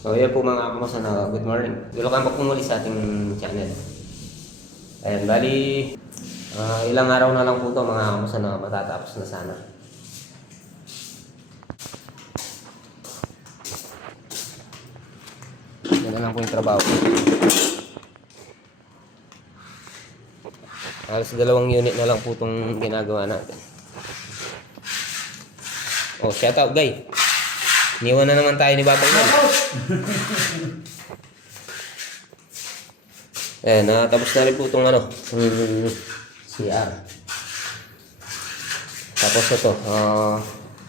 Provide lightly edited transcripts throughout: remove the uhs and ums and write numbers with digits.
So yan po mga kamusta na good morning. Welcome back po muli sa ating channel. Ayan, bali ilang araw na lang po ito mga kamusta na matatapos na sana. Yan na lang po yung trabaho. Halos 2 unit na lang po itong ginagawa natin. Oh, shout out guys. Niwan na naman tayo ni Babang Mel. Ayan, tapos na rin po itong CR. Tapos ito,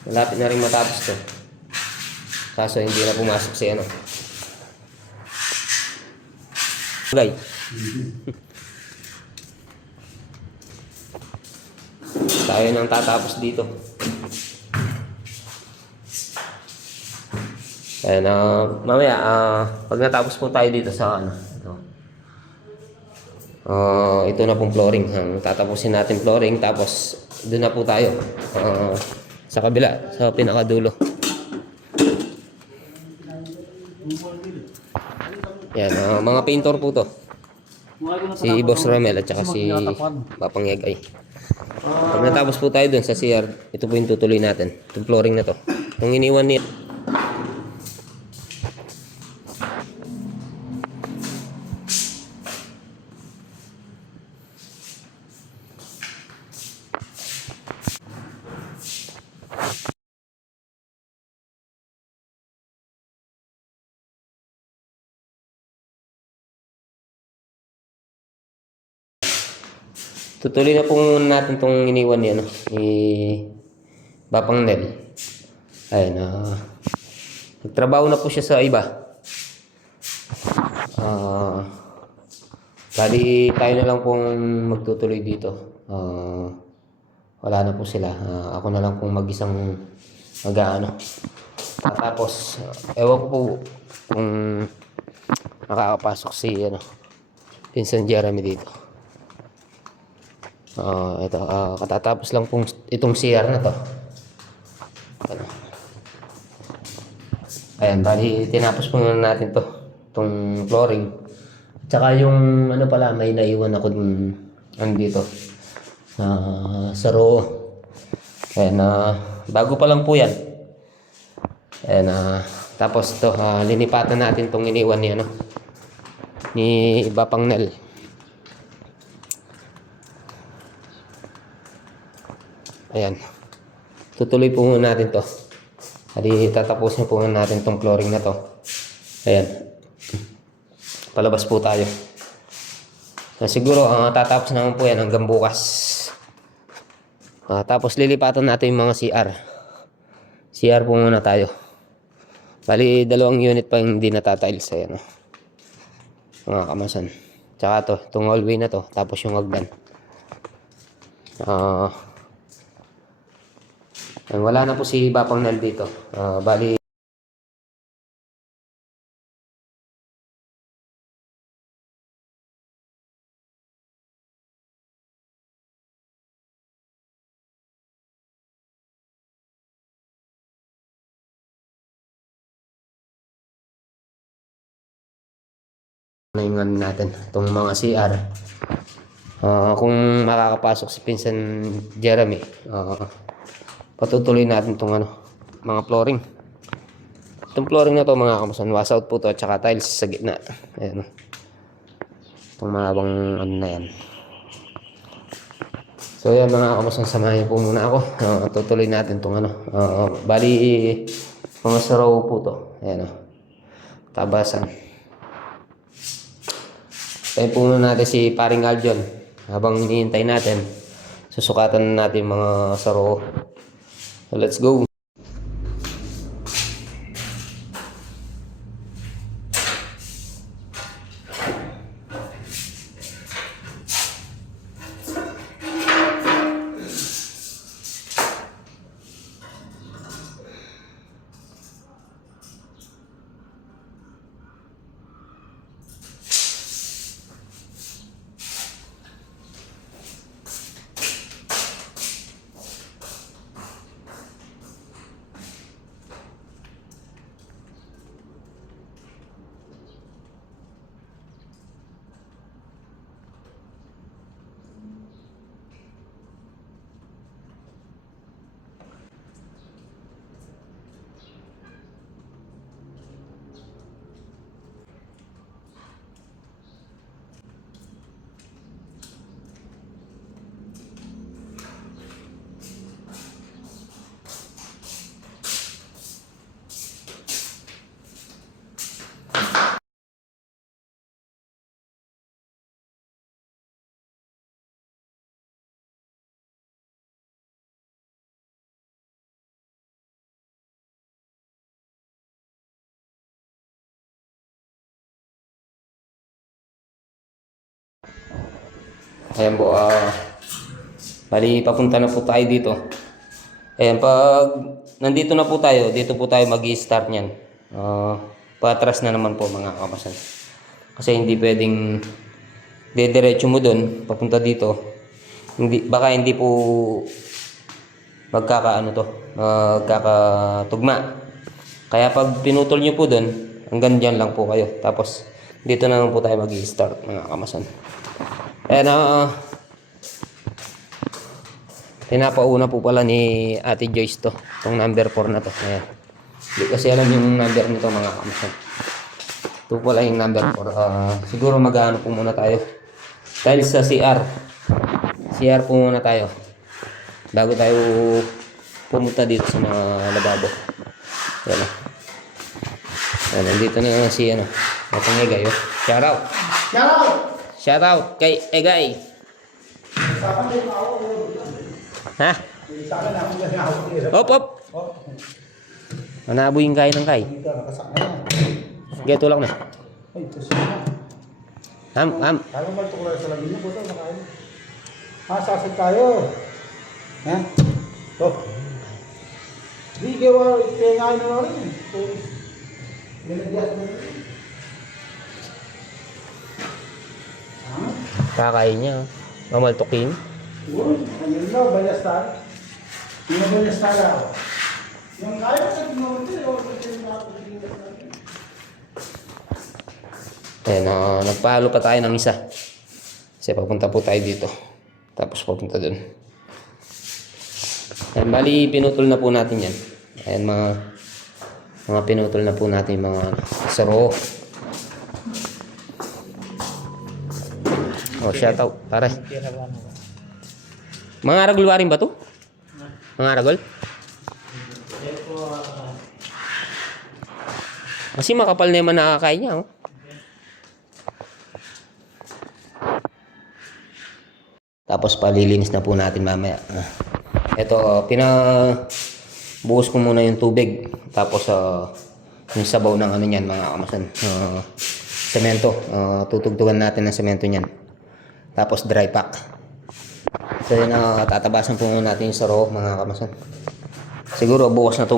malapit na rin matapos ito. Kaso hindi na pumasok si Guys. Tayo nang tatapos dito. Ayan, mamaya, pag natapos po tayo dito sa ito na pong flooring. Tatapusin natin flooring, tapos doon na po tayo sa kabila, sa pinakadulo. Yan, mga painter po to. Si Boss Ramel at saka si Papang Yagay. Pag natapos po tayo doon sa CR, ito po yung tutuloy natin. Itong flooring na to. Itong iniwan niya. Tutuloy na po muna natin itong iniwan niya, ni Bapang Nel. Ayun, nagtrabaho na po siya sa iba. Bali, tayo na lang pong magtutuloy dito. Wala na po sila. Ako na lang pong mag-isang mag-aano. Tapos, ewan ko po kung makakapasok si Pinsan Jeremy dito. Ito, katatapos lang pong itong CR na to. Ayan, bali tinapos po natin to, itong flooring. Tsaka yung pala, may naiwan ako dun dito sa row. Ayan, bago pa lang po yan. Ayan, tapos to, linipatan natin tong iniwan niya ni Bapang Nel. Ayan. Tutuloy po muna natin to. Hali, tatapusin po muna natin tong flooring na to. Ayan. Palabas po tayo. Siguro, tatapos naman po yan hanggang bukas. Tapos lilipatan natin yung mga CR. CR po muna tayo. Bali, 2 unit pa yung hindi natatiles. Ayan. Mga kamasan. Tsaka to, itong hallway na to. Tapos yung hagdan. Wala na po si Bapang Nel dito. Bali, naingan natin itong mga CR. Kung makakapasok si Pinsan Jeremy, patutuloy natin itong mga flooring. Itong flooring na to mga kamusan, wash out po to at saka tiles sa gitna. Ayan. Itong mahabang na yan. So yan mga kamusan, samahin po muna ako. Tutuloy natin itong bali mga saraw po to. Ayan. Tabasan. Tayo po muna natin si Paring Aljon. Habang hinihintay natin, susukatan natin mga saraw. So let's go. Ayan po, bali papunta na po tayo dito. Ayan, pag nandito na po tayo, dito po tayo mag-i-start niyan. Patras na naman po mga kamasan. Kasi hindi pwedeng dediretso mo doon, papunta dito. Baka hindi po magkakatugma. Kaya pag pinutol nyo po doon, hanggang dyan lang po kayo. Tapos dito na lang po tayo mag-i-start mga kamasan. Ayan, pinapauna po pala ni Ate Joyce to, itong number 4 na to. Ayan. Hindi kasi alam yung number nito mga kamasan. Ito pala yung number 4. Siguro mag-ano po muna tayo. Dahil sa CR po muna tayo. Bago tayo pumunta dito sa mga lababo. Ayan. Ayan, nandito na si Atang Egay. Shout out! Shout out! Shout out kay Egay! Ha? Op, op! Manaboy yung kaya ng kay. Sige, tulak na. Ham. Ayaw mo magtukulay sa lagi niyo. Buto, makain. Sasag tayo. Ha? Oh. Di gawa, tingayin na rin. Kakain niya. Mamaltokin. Ayun na, balastar. Yung balastar ako. Yung kaya sa ginawin ito, Ayan, nagpahalo pa tayo ng isa. Kasi papunta po tayo dito. Tapos papunta dun. Ayan, bali pinutol na po natin yan. Ayan, mga pinutol na po natin yung mga saro. Oh, shout out, pare. Mga ragulwaring ba to? Mga ragol? Kasi makapal na yung nakakain niya, oh. Tapos palilinis na po natin mamaya. Ito, buhos ko muna yung tubig. Tapos yung sabaw ng ano niyan mga kamasan. Semento. Tutugtugan natin ng semento niyan. Tapos dry pack. So yun, tatabasan po muna natin yung saro mga kamasan. Siguro bukas na ito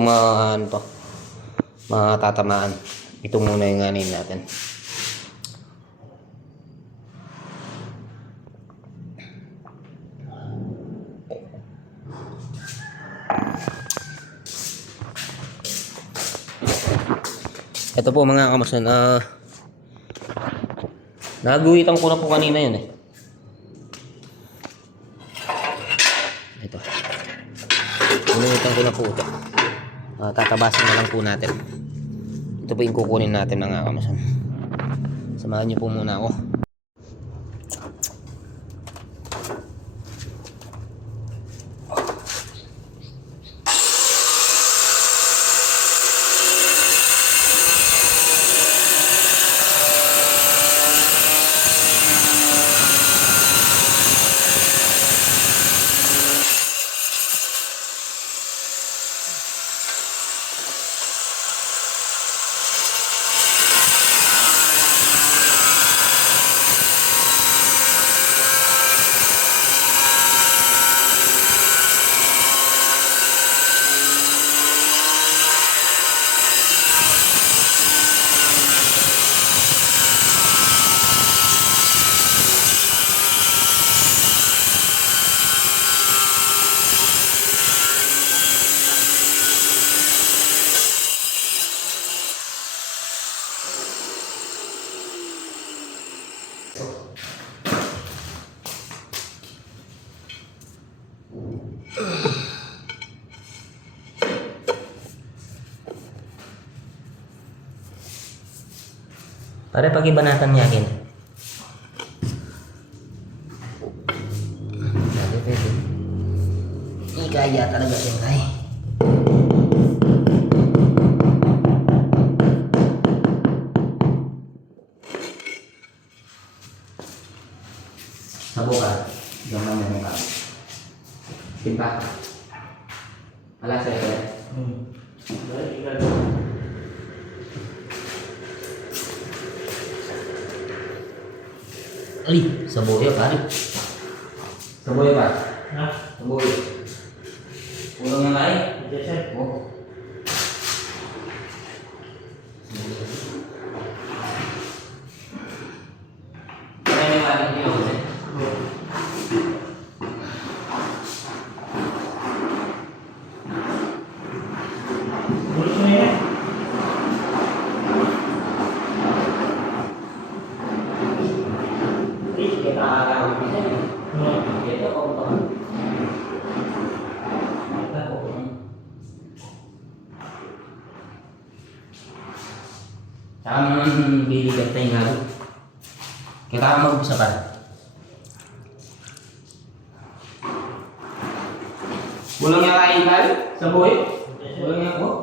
matatamaan. Ito muna yung anin natin. Ito po mga kamasan, naguhitan ko na po kanina yun eh. Ito. Naguhitan ko na po ito. Tatabasan na lang po natin. Ito po yung kukunin natin mga kamasan. Samahan niyo po muna ako. Pare, pag-ibanatan niya akin. Ikaya talaga siya, ay. Sabukan. Diyan lang yung kami. Timpa. Alas sa'yo ya? Ali, sabuyo pare. Saboy ba? Ha? Saboy. Ulang yang lain? Hindi, sir. Oh. Kaya yung ating yun, eh. Bulis mo yan. Kita akan bisa nih. Kita kok. Kita kok. Jangan dilihat tinggal. Kita mau bisa kan? Bulangnya lain kali, saboy. Bulangnya kok.